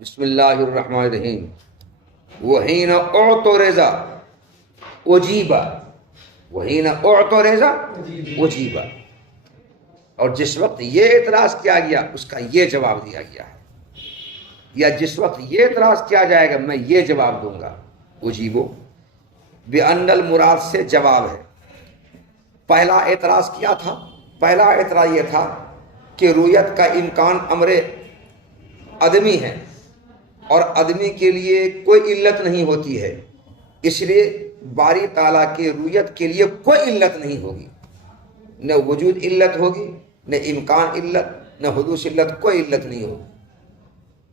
بسم اللہ الرحمن الرحیم. وحین اعترض اجیبا، وحین اعترض اجیبا، اور جس وقت یہ اعتراض کیا گیا اس کا یہ جواب دیا گیا ہے، یا جس وقت یہ اعتراض کیا جائے گا میں یہ جواب دوں گا. اجیبو بأن المراد سے جواب ہے. پہلا اعتراض کیا تھا؟ پہلا اعتراض یہ تھا کہ رؤیت کا امکان امر عدمی ہے اور آدمی کے لیے کوئی علت نہیں ہوتی ہے، اس لیے باری تعالیٰ کے رؤیت کے لیے کوئی علت نہیں ہوگی، نہ وجود علت ہوگی، نہ امکان علت، نہ حدوث علت، کوئی علت نہیں ہوگی.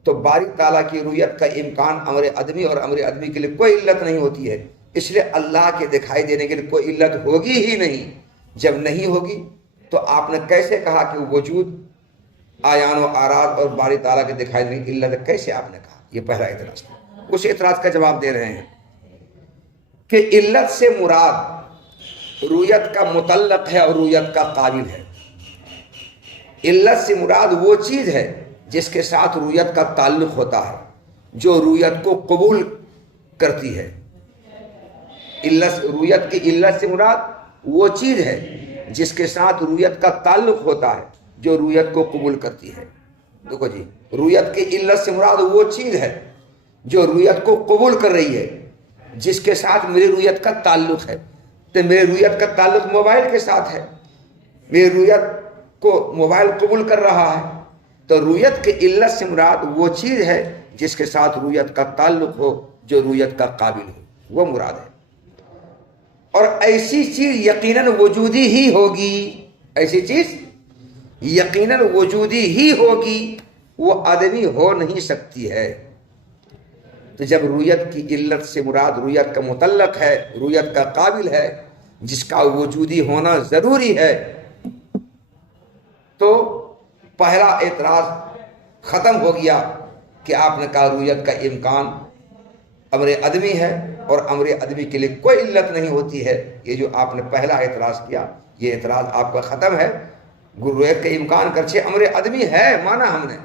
تو باری تعالیٰ کی رؤیت کا امکان امر آدمی اور امر آدمی کے لیے کوئی علت نہیں ہوتی ہے، اس لیے اللہ کے دکھائی دینے کے لیے کوئی علت ہوگی ہی نہیں. جب نہیں ہوگی تو آپ نے کیسے کہا کہ وجود آیان و آراز اور باری تعالیٰ کے دکھائی دینے کی علت کیسے آپ نے کہا؟ یہ پہلا اعتراض تھا. اس اعتراض کا جواب دے رہے ہیں کہ علت سے مراد رؤیت کا متعلق ہے اور رؤیت کا قابل ہے. علت سے مراد وہ چیز ہے جس کے ساتھ رؤیت کا تعلق ہوتا ہے، جو رؤیت کو قبول کرتی ہے. رؤیت کی علت سے مراد وہ چیز ہے جس کے ساتھ رؤیت کا تعلق ہوتا ہے، جو رؤیت کو قبول کرتی ہے. دیکھو جی، رؤیت کی علت سے مراد وہ چیز ہے جو رؤیت کو قبول کر رہی ہے، جس کے ساتھ میری رؤیت کا تعلق ہے. تو میری رؤیت کا تعلق موبائل کے ساتھ ہے، میری رؤیت کو موبائل قبول کر رہا ہے. تو رؤیت کی علت سے مراد وہ چیز ہے جس کے ساتھ رؤیت کا تعلق ہو، جو رؤیت کا قابل ہو، وہ مراد ہے. اور ایسی چیز یقیناً وجودی ہی ہوگی، ایسی چیز یقیناً وجودی ہی ہوگی، وہ آدمی ہو نہیں سکتی ہے. تو جب رؤیت کی علت سے مراد رؤیت کا متعلق ہے، رؤیت کا قابل ہے، جس کا وجودی ہونا ضروری ہے، تو پہلا اعتراض ختم ہو گیا کہ آپ نے کہا رؤیت کا امکان امر عدمی ہے اور امر عدمی کے لیے کوئی علت نہیں ہوتی ہے. یہ جو آپ نے پہلا اعتراض کیا، یہ اعتراض آپ کا ختم ہے. رؤیت کا امکان گرچہ امر عدمی ہے مانا ہم نے،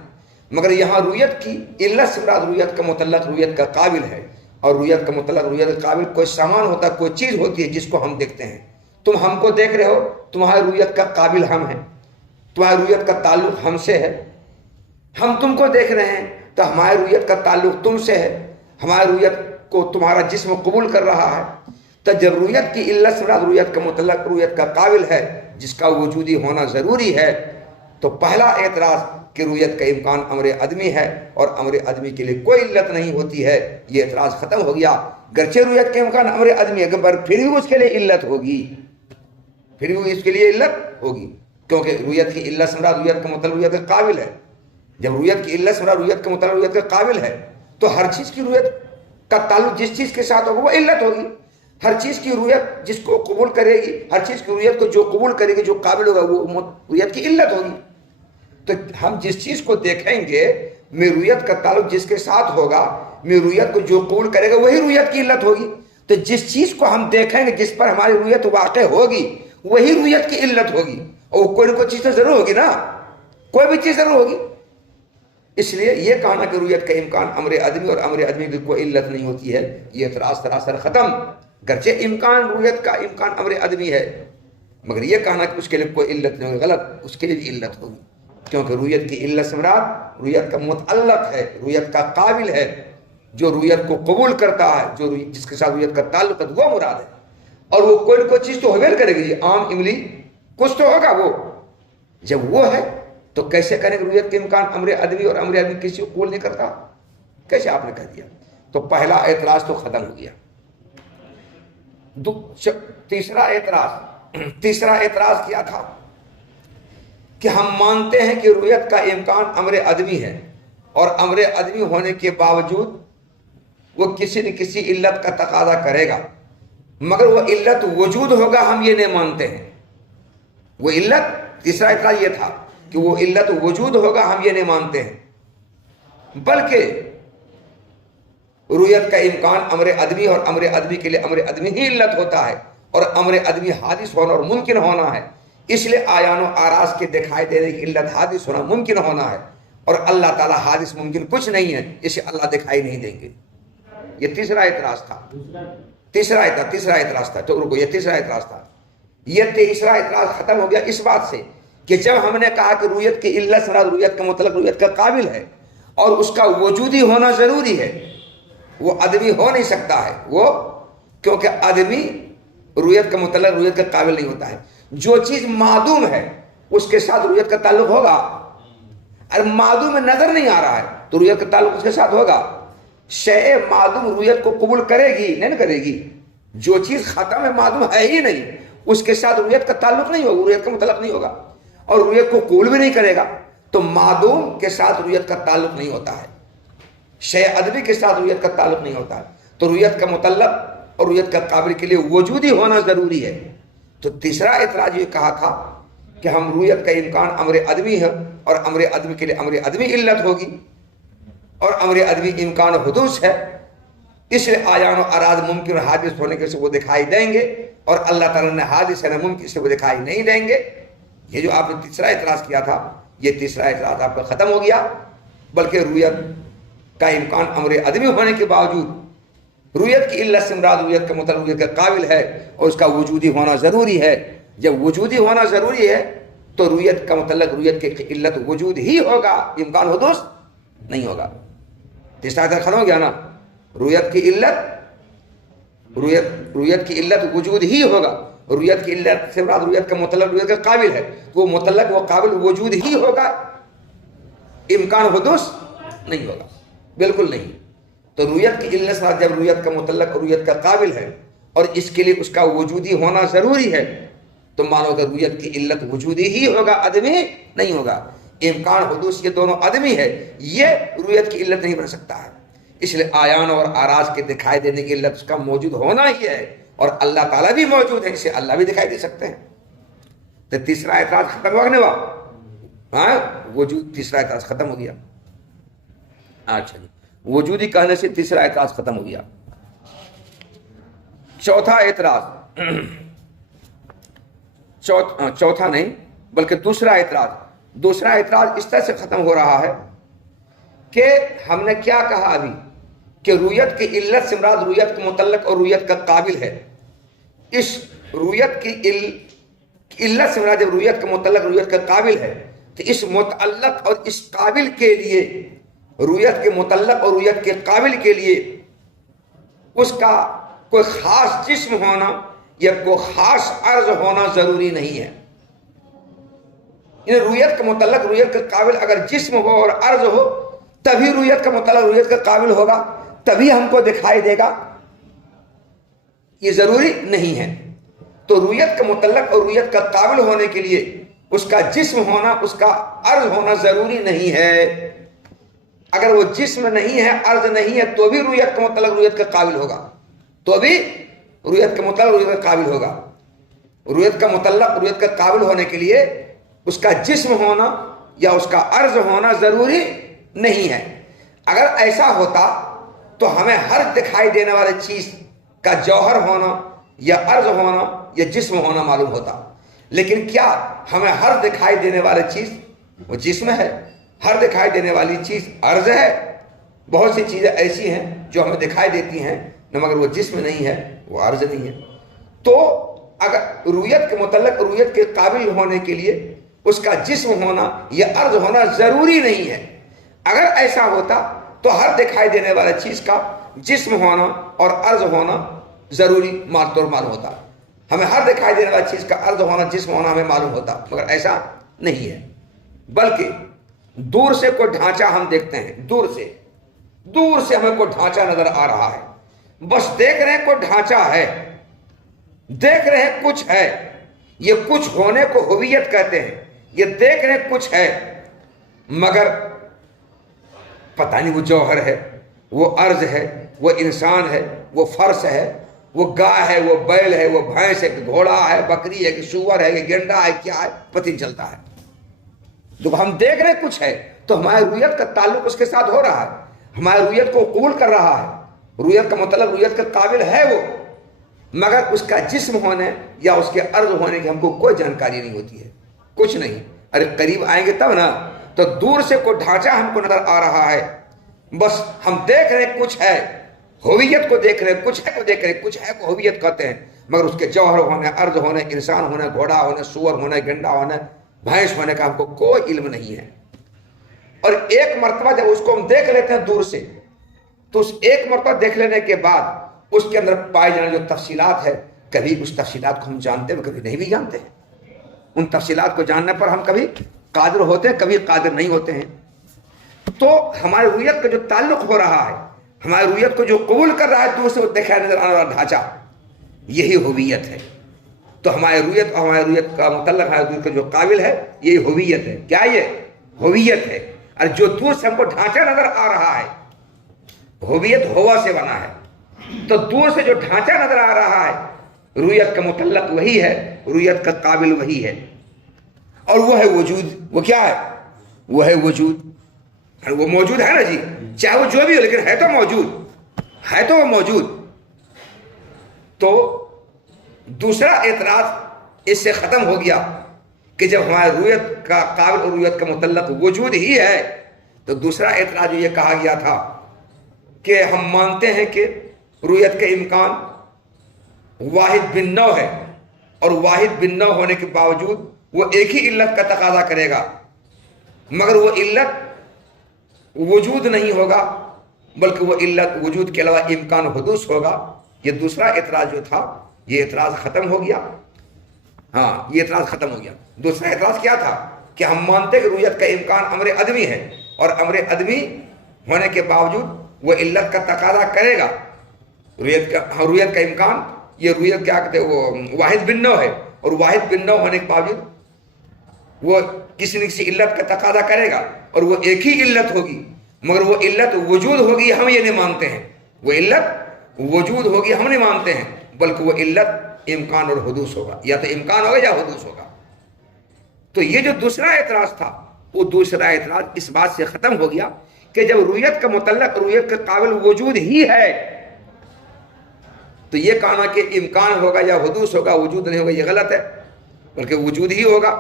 مگر یہاں رؤیت کی علت سے مراد رؤیت کا متعلق رؤیت کا قابل ہے. اور رؤیت کا متعلق رؤیت کا قابل کوئی سامان ہوتا ہے، کوئی چیز ہوتی ہے جس کو ہم دیکھتے ہیں. تم ہم کو دیکھ رہے ہو، تمہاری رؤیت کا قابل ہم ہیں، تمہاری رؤیت کا تعلق ہم سے ہے. ہم تم کو دیکھ رہے ہیں تو ہماری رؤیت کا تعلق تم سے ہے، ہماری رؤیت کو تمہارا جسم قبول کر رہا ہے. تو جب رؤیت کی علت سے مراد رؤیت کا متعلق رؤیت کا قابل ہے، جس کا وجودی ہونا ضروری ہے، تو پہلا اعتراض کہ رؤیت کا امکان امر عدمی ہے اور امر عدمی کے لیے کوئی علت نہیں ہوتی ہے، یہ اعتراض ختم ہو گیا. گرچہ رؤیت کا امکان امر عدمی ہے، پھر بھی اس کے لیے علت ہوگی، پھر بھی اس کے لیے علت ہوگی، کیونکہ رؤیت کی علت سے مراد رؤیت کا متعلق رؤیت کا قابل ہے. جب رؤیت کی علت سے مراد رؤیت کا متعلق رؤیت کا قابل ہے تو ہر چیز کی رؤیت کا تعلق جس چیز کے ساتھ ہوگا وہ علت ہوگی. ہر چیز کی رؤیت جس کو قبول کرے گی، ہر چیز کی رؤیت کو جو قبول کرے گی، جو قابل ہوگا، وہ رؤیت کی علت ہوگی. تو ہم جس چیز کو دیکھیں گے، میں رؤیت کا تعلق جس کے ساتھ ہوگا، میں رؤیت کو جو قبول کرے گا وہی رؤیت کی علت ہوگی. تو جس چیز کو ہم دیکھیں گے، جس پر ہماری رؤیت واقع ہوگی، وہی رؤیت کی علت ہوگی. اور کوئی نہ کوئی چیز تو ضرور ہوگی نا، کوئی بھی چیز ضرور ہوگی. اس لیے یہ کہنا کہ رؤیت کا امکان امر آدمی اور امر آدمی کی کوئی علت نہیں ہوتی ہے، یہ اعتراض سراسر ختم. گرچہ امکان رؤیت کا امکان امر آدمی ہے، مگر یہ کہنا کہ اس کے لیے کوئی علت نہیں ہوگی غلط. اس کے لیے بھی علت ہوگی، کیونکہ رؤیت کی علت سے مراد رؤیت کا متعلق ہے، رؤیت کا قابل ہے، جو رؤیت کو قبول کرتا ہے، جو جس کے ساتھ رؤیت کا تعلق ہے، وہ مراد ہے. اور وہ کوئی نہ کوئی چیز تو ہوبے کرے گی، عام املی کچھ تو ہوگا. وہ جب وہ ہے تو کیسے کریں گے رؤیت کے امکان امر آدمی اور امر آدمی کسی کو قبول نہیں کرتا؟ کیسے آپ نے کہہ دیا؟ تو پہلا اعتراض تو ختم ہو گیا. تیسرا اعتراض کیا تھا کہ ہم مانتے ہیں کہ رؤیت کا امکان امر آدمی ہے اور امر آدمی ہونے کے باوجود وہ کسی نہ کسی علت کا تقاضا کرے گا، مگر وہ علت وجود ہوگا ہم یہ نہیں مانتے ہیں. وہ علت، تیسرا اعتراض یہ تھا کہ وہ علت وجود ہوگا ہم یہ نہیں مانتے ہیں، بلکہ رؤیت کا امکان امر آدمی اور امر آدمی کے لیے امر آدمی ہی علت ہوتا ہے، اور امر آدمی حادث ہونا اور ممکن ہونا ہے. اس لیے آیان و آراز کے دکھائی دینے کی علت حادث ہونا ممکن ہونا ہے، اور اللہ تعالیٰ حادث ممکن کچھ نہیں ہے، اسے اللہ دکھائی نہیں دیں گے۔ یہ تیسرا اعتراض تھا، تیسرا اعتراض تھا، تو رکو، یہ تیسرا اعتراض تھا۔ یہ تیسرا اعتراض ختم ہو گیا اس بات سے کہ جب ہم نے کہا کہ رویت کی علت سے مراد رویت کا مطلق رویت کا قابل ہے اور اس کا وجودی ہونا ضروری ہے، وہ آدمی ہو نہیں سکتا ہے، وہ کیونکہ آدمی رویت کا مطلق رویت کا قابل نہیں ہوتا ہے۔ جو چیز معدوم ہے اس کے ساتھ رویت کا تعلق ہوگا، اور معدوم میں نظر نہیں آ رہا ہے تو رویت کا تعلق اس کے ساتھ ہوگا۔ شے معدوم رویت کو قبول کرے گی نہیں کرے گی؟ جو چیز ختم ہے، معدوم ہے ہی نہیں، اس کے ساتھ رویت کا تعلق نہیں ہوگا، رویت کا مطلق نہیں ہوگا، اور رویت کو قبول بھی نہیں کرے گا، تو معدوم کے ساتھ رویت کا تعلق نہیں ہوتا ہے، شے ادبی کے ساتھ رویت کا تعلق نہیں ہوتا ہے، تو رویت کا مطلق اور رویت کا قابل کے لیے وجودی ہونا ضروری ہے۔ تو تیسرا اعتراض یہ کہا تھا کہ ہم رویت کا امکان امر ادبی ہے، اور امر ادبی کے لیے امر ادبی علت ہوگی، اور امر ادبی امکان حدوث ہے، اس لیے آیان و اراض ممکن حادث ہونے کے سے وہ دکھائی دیں گے، اور اللہ تعالیٰ نے حادث ہے ممکن سے وہ دکھائی نہیں دیں گے۔ یہ جو آپ نے تیسرا اعتراض کیا تھا، یہ تیسرا اعتراض آپ کا ختم ہو گیا، بلکہ رویت کا امکان امر ادبی ہونے کے باوجود رویت کی علت سے مراد رویت کا مطلب رویت کا قابل ہے اور اس کا وجودی ہونا ضروری ہے۔ جب وجودی ہونا ضروری ہے تو رویت کا متعلق رویت کی علت وجود ہی ہوگا، امکان حدوث نہیں ہوگا۔ تیسرا اعتراض ختم ہو گیا نا؟ رویت کی علت وجود ہی ہوگا، رویت کی علت سے مراد رویت کا مطلق رویت کا قابل ہے، وہ مطلق وہ قابل وجود ہی ہوگا، امکان حدوث نہیں ہوگا، بالکل نہیں۔ تو رویت کی علت سے مراد جب رویت کا مطلق رویت کا قابل ہے اور اس کے لیے اس کا وجودی ہونا ضروری ہے، تو مانو کہ رویت کی علت وجودی ہی ہوگا، آدمی نہیں ہوگا۔ امکان حدوث یہ دونوں آدمی ہے، یہ رویت کی علت نہیں بن سکتا ہے۔ اس لیے آیان اور آراز کے دکھائی دینے کی علت اس کا موجود ہونا ہی ہے، اور اللہ تعالیٰ بھی موجود ہے، اسے اللہ بھی دکھائی دے سکتے ہیں۔ تو تیسرا اعتراض ختم ہونے وا، ہاں وجود، تیسرا اعتراض ختم ہو گیا۔ اچھا جی، وجودی کہنے سے تیسرا اعتراض ختم ہو گیا۔ چوتھا اعتراض، چوتھا نہیں بلکہ دوسرا اعتراض اس طرح سے ختم ہو رہا ہے کہ ہم نے کیا کہا ابھی کہ رویت کی علت سے مراد رویت کے متعلق اور رویت کا قابل ہے۔ اس رویت کی علت سے مراد جب رویت کا متعلق رویت کا قابل ہے تو اس متعلق اور اس قابل کے لیے، رویت کے متعلق اور رویت کے قابل کے لیے اس کا کوئی خاص جسم ہونا یا کوئی خاص عرض ہونا ضروری نہیں ہے۔ رویت کا متعلق رویت کا قابل اگر جسم ہو اور عرض ہو تبھی رویت کا متعلق رویت کا قابل ہوگا، تبھی ہم کو دکھائی دے گا، یہ ضروری نہیں ہے۔ تو رویت کا متعلق اور رویت کا قابل ہونے کے لیے اس کا جسم ہونا، اس کا عرض ہونا ضروری نہیں ہے۔ اگر وہ جسم نہیں ہے، عرض نہیں ہے، تو بھی رویت کا متعلق رویت کا قابل ہوگا، تو بھی رویت کا متعلق رویت کا قابل ہوگا۔ رویت کا متعلق رویت کا قابل ہونے کے لیے اس کا جسم ہونا یا اس کا عرض ہونا ضروری نہیں ہے۔ اگر ایسا ہوتا تو ہمیں ہر دکھائی دینے والی چیز کا جوہر ہونا یا عرض ہونا یا جسم ہونا معلوم ہوتا، لیکن کیا ہمیں ہر دکھائی دینے والی چیز وہ جسم ہے، ہر دکھائی دینے والی چیز عرض ہے؟ بہت سی چیزیں ایسی ہیں جو ہمیں دکھائی دیتی ہیں مگر وہ جسم نہیں ہے، وہ عرض نہیں ہے۔ تو اگر رویت کے متعلق رویت کے قابل ہونے کے لیے اس کا جسم ہونا یا عرض ہونا ضروری نہیں ہے۔ اگر ایسا ہوتا تو ہر دکھائی دینے والا چیز کا جسم ہونا اور عرض ہونا ضروری طور معلوم ہوتا، ہمیں ہر دکھائی دینے والی چیز کا عرض ہونا جسم ہونا ہمیں معلوم ہوتا، مگر ایسا نہیں ہے۔ بلکہ دور سے کوئی ڈھانچہ ہم دیکھتے ہیں، دور سے ہمیں کوئی ڈھانچہ نظر آ رہا ہے، بس دیکھ رہے ہیں کوئی ڈھانچہ ہے، دیکھ رہے ہیں کچھ ہے، یہ کچھ ہونے کو ہویت کہتے ہیں۔ یہ دیکھ رہے ہیں کچھ ہے مگر پتہ نہیں وہ جوہر ہے، وہ عرض ہے، وہ انسان ہے، وہ فرس ہے، وہ گائے ہے، وہ بیل ہے، وہ بھینس ہے، کہ گھوڑا ہے، بکری ہے، کہ سور ہے، کہ گینڈا ہے، کیا ہے پتہ نہیں چلتا ہے۔ جب ہم دیکھ رہے کچھ ہے تو ہماری رویت کا تعلق اس کے ساتھ ہو رہا ہے، ہماری رویت کو قبول کر رہا ہے، رویت کا مطلب رویت کا قابل ہے وہ، مگر اس کا جسم ہونے یا اس کے عرض ہونے کی ہم کو کوئی جانکاری نہیں ہوتی ہے، کچھ نہیں۔ ارے قریب آئیں گے تب نا، تو دور سے کوئی ڈھانچہ ہم کو نظر آ رہا ہے، بس ہم دیکھ رہے کچھ ہے، ہویت کو دیکھ رہے، کچھ ہے کو دیکھ رہے، کچھ ہے کو ہویت کہتے ہیں، مگر اس کے جوہر ہونے، ارض ہونے، انسان ہونے، گھوڑا ہونے، سور ہونے، گنڈا ہونے، بھینس ہونے کا ہم کو کوئی علم نہیں ہے۔ اور ایک مرتبہ جب اس کو ہم دیکھ لیتے ہیں دور سے، تو اس ایک مرتبہ دیکھ لینے کے بعد اس کے اندر پائے جانے جو تفصیلات ہے، کبھی اس تفصیلات کو ہم جانتے ہیں، کبھی نہیں بھی جانتے ہیں۔ ان تفصیلات کو جاننے پر ہم کبھی قادر ہوتے ہیں، کبھی قادر نہیں ہوتے ہیں۔ تو ہماری رویت کا جو تعلق ہو رہا ہے، ہماری رویت کو جو قبول کر رہا ہے دور سے وہ دکھائی نظر آنے والا ڈھانچہ، یہی ہویت ہے۔ تو ہماری رویت اور ہماری رویت کا متعلق ہماری رویت کا جو قابل ہے، یہی ہویت ہے۔ کیا یہ ہویت ہے؟ اور جو دور سے ہم کو ڈھانچہ نظر آ رہا ہے، ہویت ہوا سے بنا ہے، تو دور سے جو ڈھانچہ نظر آ رہا ہے، رویت کا متعلق وہی ہے، رویت کا قابل وہی ہے، اور وہ ہے وجود۔ وہ کیا ہے؟ وہ ہے وجود۔ وہ موجود ہے نا جی، چاہے وہ جو بھی ہو، لیکن ہے تو موجود، ہے تو وہ موجود۔ تو دوسرا اعتراض اس سے ختم ہو گیا کہ جب ہمارے رویت کا قابل اور رویت کا متعلق وجود ہی ہے، تو دوسرا اعتراض یہ کہا گیا تھا کہ ہم مانتے ہیں کہ رویت کا امکان واحد بن نوع ہے، اور واحد بن نوع ہونے کے باوجود وہ ایک ہی علت کا تقاضا کرے گا، مگر وہ علت وجود نہیں ہوگا، بلکہ وہ علت وجود کے علاوہ امکان حدوث ہوگا۔ یہ دوسرا اعتراض جو تھا، یہ اعتراض ختم ہو گیا۔ ہاں، یہ اعتراض ختم ہو گیا۔ دوسرا اعتراض کیا تھا کہ ہم مانتے کہ رویت کا امکان امر عدمی ہے، اور امر عدمی ہونے کے باوجود وہ علت کا تقاضا کرے گا۔ رویت کا امکان، یہ رویت کیا کہتے ہیں، وہ واحد بن نوع ہے، اور واحد بن نوع ہونے کے باوجود وہ کسی نہ کسی علت کا تقاضا کرے گا، اور وہ ایک ہی علت ہوگی، مگر وہ علت وجود ہوگی ہم یہ نہیں مانتے ہیں۔ وہ علت وجود ہوگی ہم نہیں مانتے ہیں، بلکہ وہ علت امکان اور حدوث ہوگا، یا تو امکان ہوگا یا حدوث ہوگا۔ تو یہ جو دوسرا اعتراض تھا، وہ دوسرا اعتراض اس بات سے ختم ہو گیا کہ جب رویت کا متعلق رویت کا قابل وجود ہی ہے، تو یہ کہنا کہ امکان ہوگا یا حدوث ہوگا، وجود نہیں ہوگا، یہ غلط ہے، بلکہ وجود ہی ہوگا۔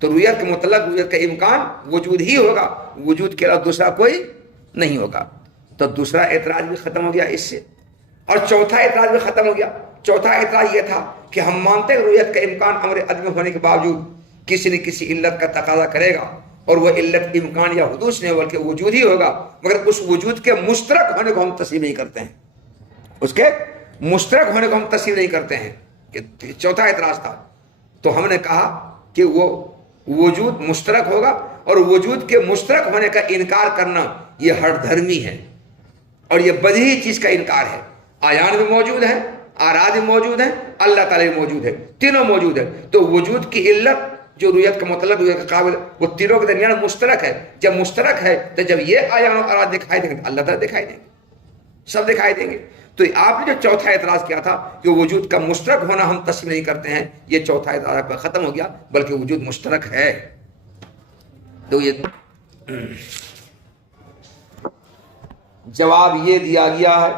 تو رویت کے متعلق رویت کا امکان وجود ہی ہوگا، وجود کے علاوہ دوسرا کوئی نہیں ہوگا۔ تو دوسرا اعتراض بھی ختم ہو گیا اس سے، اور چوتھا اعتراض بھی ختم ہو گیا۔ چوتھا اعتراض یہ تھا کہ ہم مانتے ہیں رویت کا امکان امر عدم ہونے کے باوجود کسی نہ کسی علت کا تقاضا کرے گا، اور وہ علت امکان یا حدوث نہیں بلکہ وجود ہی ہوگا، مگر اس وجود کے مشترک ہونے کو ہم تسلیم نہیں کرتے ہیں۔ اس کے مشترک ہونے کو ہم تسلیم نہیں کرتے ہیں۔ یہ چوتھا اعتراض تھا۔ تو ہم نے کہا کہ وہ وجود مشترک ہوگا، اور وجود کے مشترک ہونے کا انکار کرنا یہ ہر دھرمی ہے، اور یہ بدیہی چیز کا انکار ہے۔ آیان بھی موجود ہیں، آراد بھی موجود ہیں، اللہ تعالیٰ بھی موجود ہے، تینوں موجود ہے۔ تو وجود کی علت جو رویت کا مطلب رویت کا قابل، وہ تینوں کے درمیان مشترک ہے۔ جب مشترک ہے تو جب یہ آیان و آراد دکھائی دیں گے تو اللہ تعالیٰ دکھائی دیں گے، سب دکھائی دیں گے۔ تو آپ نے جو چوتھا اعتراض کیا تھا کہ وجود کا مشترک ہونا ہم تسلیم نہیں کرتے ہیں، یہ چوتھا اعتراض ختم ہو گیا، بلکہ وجود مشترک ہے۔ تو یہ جواب یہ دیا گیا ہے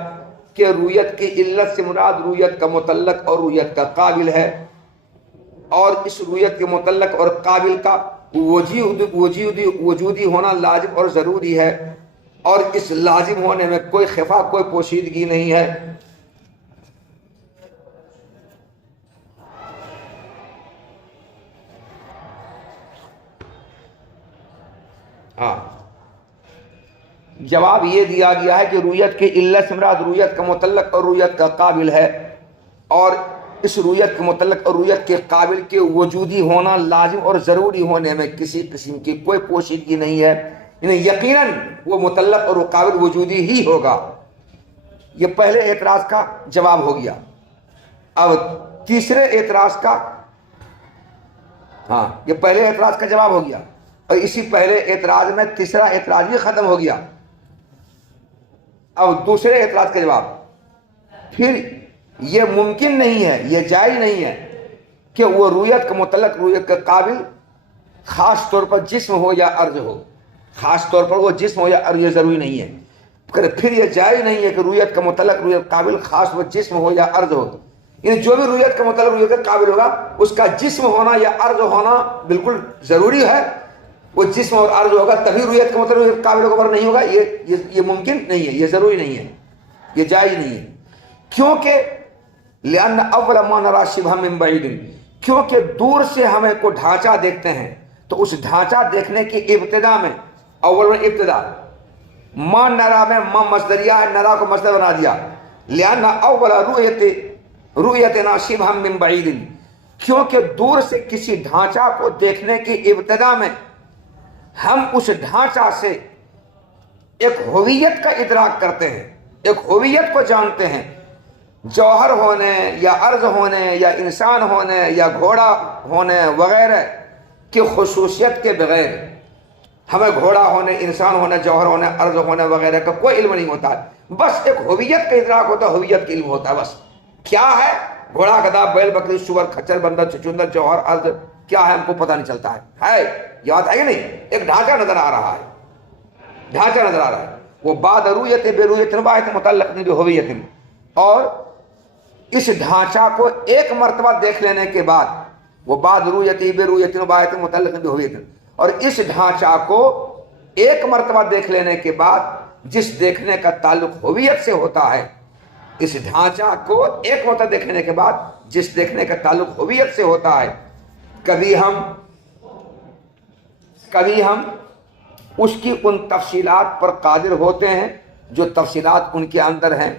کہ رویت کی علت سے مراد رویت کا متعلق اور رویت کا قابل ہے، اور اس رویت کے متعلق اور قابل کا وجودی ہونا لازم اور ضروری ہے، اور اس لازم ہونے میں کوئی خفا، کوئی پوشیدگی نہیں ہے۔ ہاں، جواب یہ دیا گیا ہے کہ رویت کی علت سے مراد رویت کا متعلق اور رویت کا قابل ہے، اور اس رویت کے متعلق اور رویت کے قابل کے وجودی ہونا لازم اور ضروری ہونے میں کسی قسم کی کوئی پوشیدگی نہیں ہے، یعنی یقیناً وہ متعلق اور وہ قابل وجودی ہی ہوگا۔ یہ پہلے اعتراض کا جواب ہو گیا۔ اب تیسرے اعتراض کا، ہاں، یہ پہلے اعتراض کا جواب ہو گیا، اور اسی پہلے اعتراض میں تیسرا اعتراض بھی ختم ہو گیا۔ اب دوسرے اعتراض کا جواب، پھر یہ ممکن نہیں ہے، یہ جائز نہیں ہے کہ وہ رویت کا متعلق رویت کا قابل خاص طور پر جسم ہو یا ارض ہو۔ خاص طور پر وہ جسم ہو یا ارض، یہ ضروری نہیں ہے۔ پھر یہ جائز نہیں ہے کہ رویت کا متعلق رویت قابل خاص وہ جسم ہو یا ارض ہو، یعنی جو بھی رویت کا متعلق رویت کا قابل ہوگا اس کا جسم ہونا یا ارض ہونا بالکل ضروری ہے، وہ جسم اور عرض ہوگا تبھی رویت کا مطلب رویت قابل قبول نہیں ہوگا، یہ ممکن نہیں ہے، یہ ضروری نہیں ہے، یہ جائز نہیں ہے۔ کیونکہ لأن اول ما نرى شبہ من بعید، کیونکہ دور سے ہمیں کو ڈھانچہ دیکھتے ہیں، تو اس ڈھانچہ دیکھنے کی ابتدا میں، اول میں ابتدا، ما نرا میں ما مصدریہ ہے، نرا کو مصدر بنا دیا، لأن اول رؤیتنا شبہ من بعید، کیونکہ دور سے کسی ڈھانچہ کو دیکھنے کی ابتدا میں ہم اس ڈھانچہ سے ایک ہویت کا ادراک کرتے ہیں، ایک ہویت کو جانتے ہیں، جوہر ہونے یا عرض ہونے یا انسان ہونے یا گھوڑا ہونے وغیرہ کی خصوصیت کے بغیر ہمیں گھوڑا ہونے، انسان ہونے، جوہر ہونے، عرض ہونے وغیرہ کا کوئی علم نہیں ہوتا ہے، بس ایک ہویت کا ادراک ہوتا ہے، ہویت کا علم ہوتا ہے، بس کیا ہے گھوڑا، گدھا، بیل، بکری، سور، کھچر، بندر، چچندر، جوہر، عرض کیا ہے ہم کو پتہ نہیں چلتا ہے یاد ہے کہ نہیں؟ ایک ڈھانچہ نظر آ رہا ہے، ڈھانچہ نظر آ رہا ہے، وہ بعد رویت بے رویت باعث متعلق بہویت، اور اس ڈھانچہ کو ایک مرتبہ دیکھ لینے کے بعد، وہ بعد رویت بے رویت باعث متعلق بہویت، اور اس ڈھانچہ کو ایک مرتبہ دیکھ لینے کے بعد جس دیکھنے کا تعلق ہویت سے ہوتا ہے، اس ڈھانچہ کو ایک مرتبہ دیکھنے کے بعد جس دیکھنے کا تعلق ہویت سے ہوتا ہے، کبھی ہم اس کی ان تفصیلات پر قادر ہوتے ہیں جو تفصیلات ان کے اندر ہیں،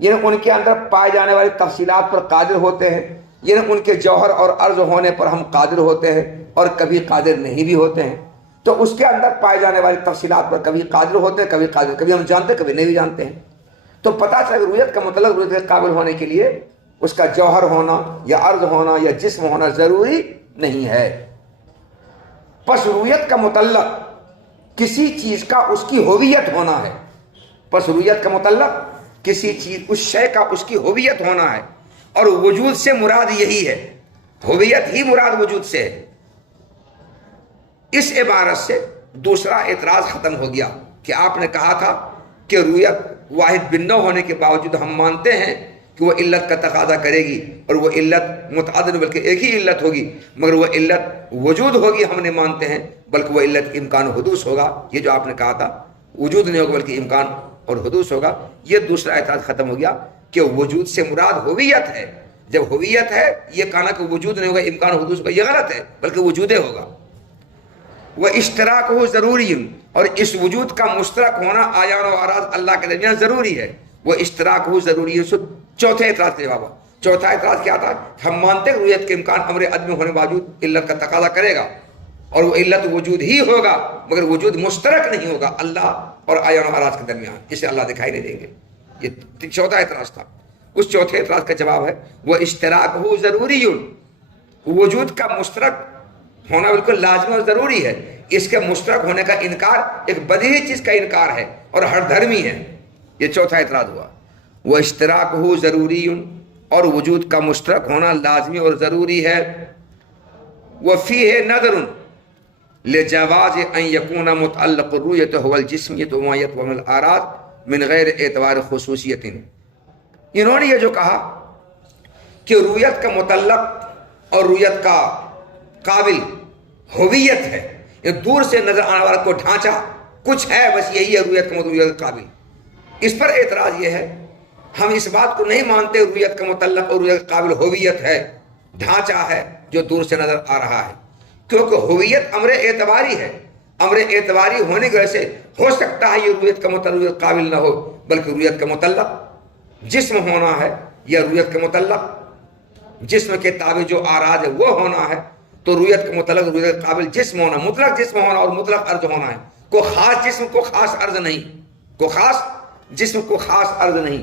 یعنی ان کے اندر پائے جانے والی تفصیلات پر قادر ہوتے ہیں، یعنی ان کے جوہر اور عرض ہونے پر ہم قادر ہوتے ہیں، اور کبھی قادر نہیں بھی ہوتے ہیں، تو اس کے اندر پائے جانے والی تفصیلات پر کبھی قادر ہوتے ہیں، کبھی ہم جانتے ہیں، کبھی نہیں بھی جانتے ہیں۔ تو پتہ چلا رویت کا مطلب رویت کے قابل ہونے کے لیے اس کا جوہر ہونا یا عرض ہونا یا جسم ہونا ضروری نہیں ہے۔ پس رویت کا متعلق کسی چیز کا اس کی ہویت ہونا ہے، پس رویت کا متعلق کسی چیز، اس شے کا اس کی ہویت ہونا ہے، اور وجود سے مراد یہی ہے، ہویت ہی مراد وجود سے ہے۔ اس عبارت سے دوسرا اعتراض ختم ہو گیا کہ آپ نے کہا تھا کہ رویت واحد بن نہ ہونے کے باوجود ہم مانتے ہیں کہ وہ علت کا تقاضا کرے گی، اور وہ علت متعدد بلکہ ایک ہی علت ہوگی، مگر وہ علت وجود ہوگی ہم نے مانتے ہیں، بلکہ وہ علت امکان حدوث ہوگا۔ یہ جو آپ نے کہا تھا وجود نہیں ہوگا بلکہ امکان اور حدوث ہوگا، یہ دوسرا اعتراض ختم ہو گیا کہ وجود سے مراد ہویت ہے۔ جب ہویت ہے، یہ کہنا کہ وجود نہیں ہوگا امکان حدوث ہوگا، یہ غلط ہے، بلکہ وجود ہوگا۔ وہ اشتراک ہو ضروری، اور اس وجود کا مشترک ہونا آیان و آراز اللہ کے درمیان ضروری ہے، وہ اشتراک ہو ضروری ہے۔ چوتھے اعتراض کا جواب، چوتھا اعتراض کیا تھا؟ ہم مانتے ہیں رویت کے امکان امر عدم ہونے باوجود علت کا تقاضا کرے گا، اور وہ علت وجود ہی ہوگا، مگر وجود مشترک نہیں ہوگا اللہ اور آیان و آراز کے درمیان، جسے اللہ دکھائی نہیں دیں گے۔ یہ چوتھا اعتراض تھا۔ اس چوتھے اعتراض کا جواب ہے وہ اشتراک ہو ضروری، وجود کا مشترک ہونا بالکل لازمی اور ضروری ہے۔ اس کے مشترک ہونے کا انکار ایک بدیہی چیز کا انکار ہے اور ہر دھرمی ہے۔ یہ چوتھا اعتراض ہوا۔ وہ اشتراک ہو ضروری، اور وجود کا مشترک ہونا لازمی اور ضروری ہے۔ وفیہ نظر لجواز ان یکون متعلق الرؤیت هو الجسمیت ومایت ومن الاعراض من غیر اعتبار خصوصیت۔ انہوں نے یہ جو کہا کہ رویت کا متعلق اور رویت کا قابل ہویت ہے، یہ دور سے نظر آنے والا کو ڈھانچہ کچھ ہے، بس یہی ہے رویت کا متعلق رویت کا قابل۔ اس پر اعتراض یہ ہے ہم اس بات کو نہیں مانتے رویت کا متعلق اور رویت کا قابل ہویت ہے، ڈھانچہ ہے جو دور سے نظر آ رہا ہے، کیونکہ ہویت امر اعتباری ہے۔ امر اعتباری ہونے کی وجہ سے ہو سکتا ہے یہ رویت کا متعلق رویت قابل نہ ہو، بلکہ رویت کا متعلق جسم ہونا ہے، یا رویت کے متعلق جسم کے تابع جو آراز ہے وہ ہونا ہے۔ تو رویت کے متعلق رویت قابل جسم ہونا، مطلق جسم ہونا اور مطلق عرض ہونا ہے، کو خاص جسم کو خاص عرض نہیں، کو خاص جسم کو خاص عرض نہیں۔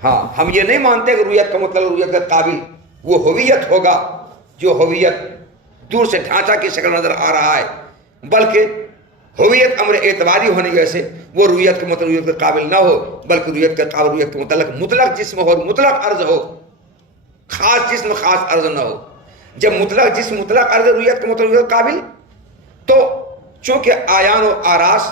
ہاں، ہم یہ نہیں مانتے کہ رویت کا مطلق رویت کا قابل وہ ہویت ہوگا جو ہویت دور سے ڈھانچہ کی شکل نظر آ رہا ہے، بلکہ ہویت امر اعتباری ہونے کی وجہ سے وہ رویت کے مطلق رویت کے قابل نہ ہو، بلکہ رویت کا قابل رویت کے متعلق مطلق جسم ہو اور مطلق عرض ہو، خاص جسم خاص عرض نہ ہو۔ جب مطلق جسم مطلق عرض رویت کے مطلق رویت قابل، تو چونکہ آیان و آراس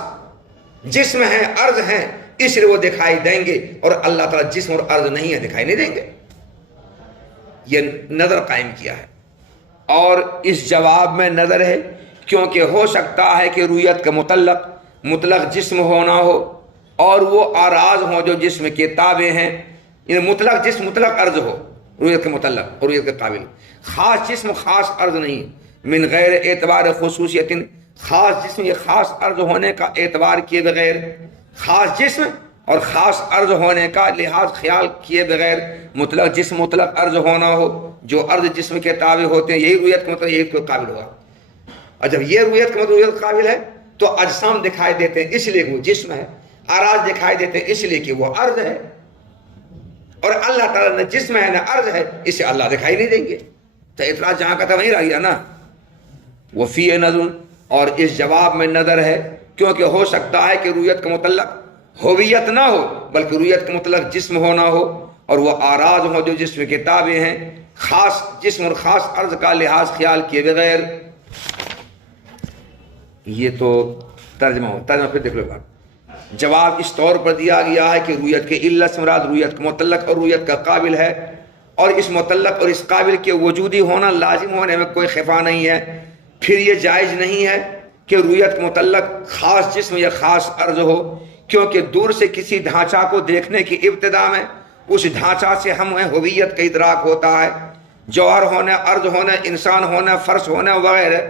جسم ہیں، عرض ہیں، اس لیے وہ دکھائی دیں گے، اور اللہ تعالیٰ جسم اور عرض نہیں ہے، دکھائی نہیں دیں گے۔ یہ نظر قائم کیا ہے، اور اس جواب میں نظر ہے کیونکہ ہو سکتا ہے کہ رویت کا مطلق جسم ہونا ہو اور وہ آراز ہوں جو جسم کے تابع ہیں، یعنی مطلق جسم مطلق عرض ہو، رویت کا مطلق اور رویت کے قابل، خاص جسم خاص عرض نہیں، من غیر اعتبار خصوصیت، خاص جسم یہ خاص عرض ہونے کا اعتبار کیے بغیر، خاص جسم اور خاص عرض ہونے کا لحاظ خیال کیے بغیر مطلق جسم مطلق عرض ہونا ہو، جو عرض جسم کے تابع ہوتے ہیں، یہی رویت کا مطلب یہی کوئی قابل ہوگا۔ اور جب یہ رویت کا مطلب رویت قابل ہے تو اجسام دکھائی دیتے ہیں اس لیے کہ وہ جسم ہے، آراز دکھائی دیتے ہیں اس لیے کہ وہ عرض ہے، اور اللہ تعالیٰ نہ جسم ہے نہ عرض ہے، اسے اللہ دکھائی نہیں دیں گے۔ تو اعتراض جہاں کا تھا وہیں رہ گیا نا۔ وفی نظر، اور اس جواب میں نظر ہے، کیونکہ ہو سکتا ہے کہ رویت کا متعلق ہویت نہ ہو بلکہ رویت کا متعلق جسم ہونا ہو، اور وہ آراز ہو جو جسم کے تابع ہیں، خاص جسم اور خاص عرض کا لحاظ خیال کیے بغیر۔ یہ تو ترجمہ ہو، ترجمہ پھر دیکھ لو بات۔ جواب اس طور پر دیا گیا ہے کہ رویت کے علت سے مراد رویت کا متعلق اور رویت کا قابل ہے، اور اس متعلق اور اس قابل کے وجودی ہونا لازم ہونے میں کوئی خفا نہیں ہے۔ پھر یہ جائز نہیں ہے کہ رویت کا متعلق خاص جسم یا خاص عرض ہو، کیونکہ دور سے کسی ڈھانچہ کو دیکھنے کی ابتدا میں اس ڈھانچہ سے ہمیں ہویت کا ادراک ہوتا ہے، جوہر ہونا، عرض ہونا، انسان ہونا، فرش ہونا وغیرہ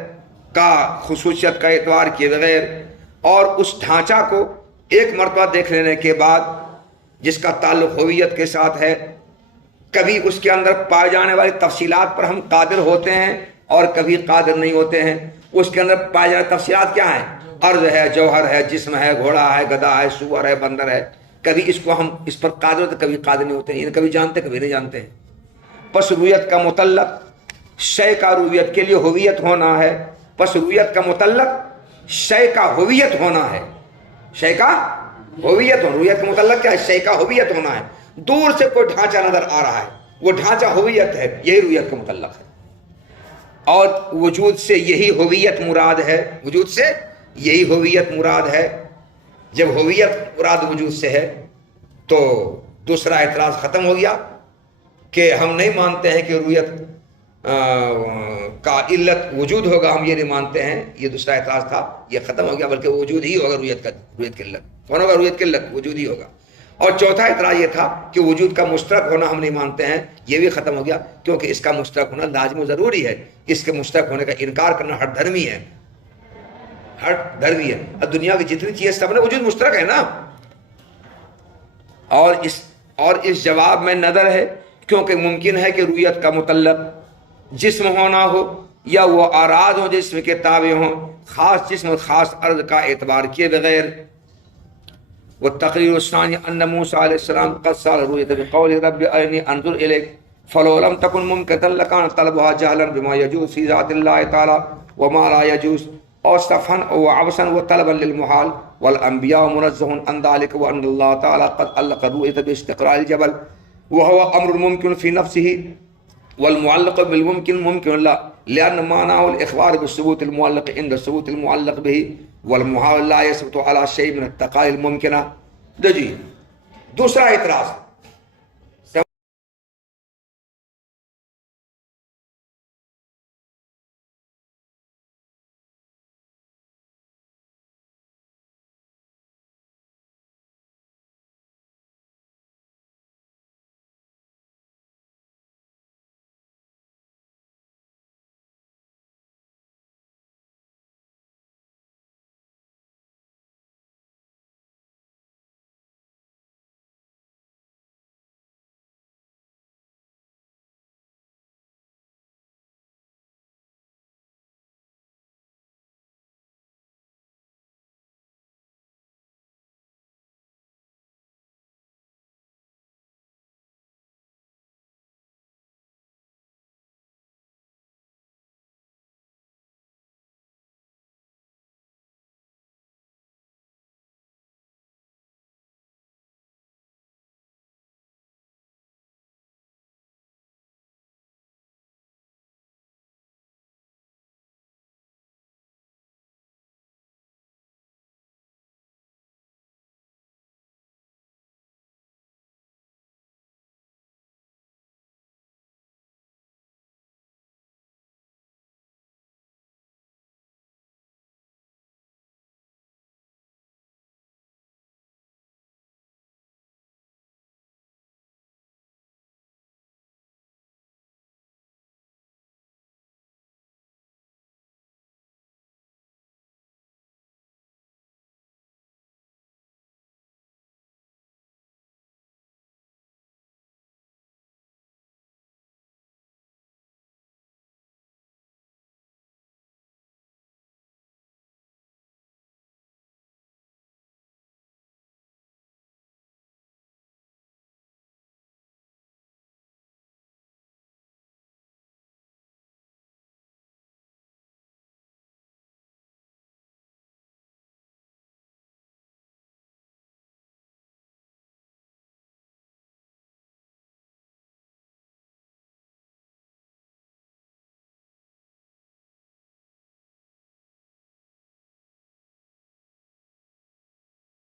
کا خصوصیت کا اعتبار کیے بغیر، اور اس ڈھانچہ کو ایک مرتبہ دیکھ لینے کے بعد جس کا تعلق ہویت کے ساتھ ہے، کبھی اس کے اندر پائے جانے والی تفصیلات پر ہم قادر ہوتے ہیں اور کبھی قادر نہیں ہوتے ہیں۔ اس کے اندر پائے جانے تفصیلات کیا ہیں؟ عرض ہے، جوہر ہے، جسم ہے، گھوڑا ہے، گدھا ہے، سور ہے، بندر ہے، کبھی اس کو ہم اس پر قادر ہوتے کبھی قادر نہیں ہوتے ہیں، کبھی جانتے کبھی نہیں جانتے ہیں۔ پس رویت کا متعلق شے کا رویت کے لیے ہویت ہونا ہے، پس رویت کا متعلق شے کا ہویت ہونا ہے، شے کا ہویت ہونا، رویت کا متعلق کیا ہے؟ شے کا ہویت ہونا ہے۔ دور سے کوئی ڈھانچہ نظر آ رہا ہے، وہ ڈھانچہ ہویت ہے، یہی رویت کا متعلق ہے، اور وجود سے یہی ہویت مراد ہے، وجود سے یہی ہویت مراد ہے۔ جب ہویت مراد وجود سے ہے تو دوسرا اعتراض ختم ہو گیا کہ ہم نہیں مانتے ہیں کہ رویت کا علت وجود ہوگا، ہم یہ نہیں مانتے ہیں، یہ دوسرا اعتراض تھا، یہ ختم ہو گیا، بلکہ وجود ہی ہوگا رویت کی علت۔ کون ہوگا رویت کی علت؟ وجود ہی ہوگا۔ اور چوتھا اعتراض یہ تھا کہ وجود کا مشترک ہونا ہم نہیں مانتے ہیں، یہ بھی ختم ہو گیا، کیونکہ اس کا مشترک ہونا لازم و ضروری ہے، اس کے مشترک ہونے کا انکار کرنا ہٹ دھرمی ہے، ہٹ دھرمی ہے۔ اب دنیا کی جتنی چیزیں سب میں وجود مشترک ہے نا۔ اور اس جواب میں نظر ہے، کیونکہ ممکن ہے کہ رویت کا متعلق جسم ہونا ہو یا وہ آراز ہو جسم کے تابع ہوں، خاص جسم اور خاص عرض کا اعتبار کیے بغیر۔ والتقریر الثانی ان موسیٰ علیہ السلام قد سال رویت بقول رب ارنی انظر الیک فلو لم تکن ممکنۃ لکان طلبها جہلا بما یجوز فی ذات اللہ تعالی وما لا یجوز، او صفحا او عبثا وطلبا للمحال، والانبیاء منزہ عن ذلك وان اللہ تعالی قد علق الرؤیت باستقرار الجبل وهو امر ممکن فی نفسه، والمعلق بالممکن ممکن لا، لأن معناه الإخبار بثبوت المعلق عند ثبوت المعلق به، والمحال لا يثبت على شيء من التقال الممکنہ۔ جی دوسرا اعتراض